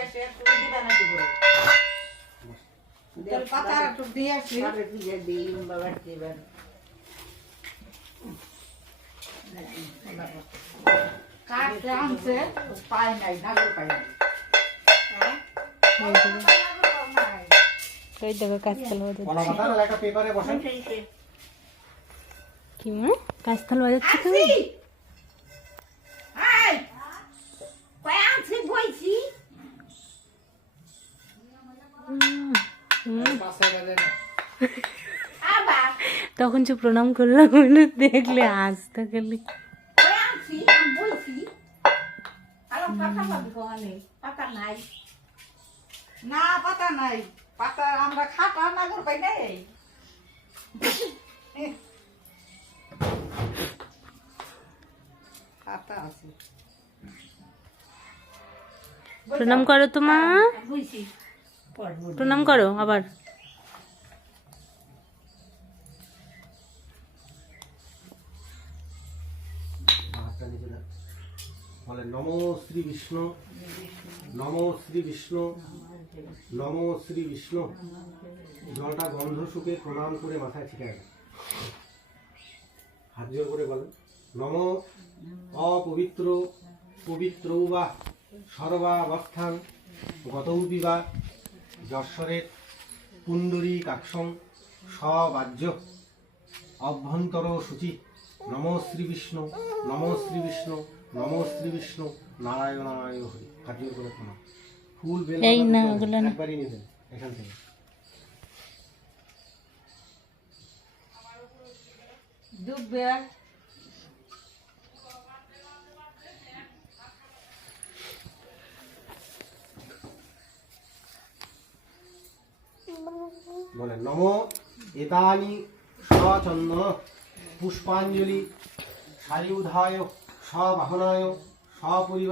এসে তুমি দিবা না কি বলো তেল পাতা একটু দিয়ে আসি আরে দিয়ে দিই বাবা দিবেন কাট আনছে পাই নাই নাগর পাই নাই ওই দেখো কাঁচকল বাজাচ্ছে কলা পাতা না একটা পেপারে বসান কি মা কাঁচকল বাজাচ্ছে তুমি আই কই আনছি বইছি আবার তখন যে প্রণাম করলাম বলে দেখলে আসতে গেলে কই আনছি আমি বইছি আর পাতা পাবি কোনে পাতা নাই না পাতা নাই পাতা আমরা খাটা নাগর পাই নাই পাতা আছে প্রণাম করো তো মা বুঝছি প্রণাম করো আবার বলে নমো শ্রী বিষ্ণু নমো শ্রী বিষ্ণু নমো শ্রী বিষ্ণু জলটা গন্ধ শুকে প্রণাম করে মাথায় ছিটায় দেয়। হাত জোর করে বলেন নমো অপবিত্র পবিত্র বা সর্বাবস্থান গতৌপি বা যশ্বরের পুণ্ডরী কাক্ষং সবাজ্য অভ্যন্তর সূচি নমো শ্রী বিষ্ণু নমো শ্রী বিষ্ণু নমো শ্রী বিষ্ণু নারায়ণ নারায়ণ হরি হাত জোর করে প্রণাম ফুল বেল এই না, পাতা ওগুলো না। একবারই নিতেন এখান থেকে ডুববে বলেন নমো এতানি সচন্দন পুষ্পাঞ্জলি সায়ুধায় সবাহনায় সপরিবার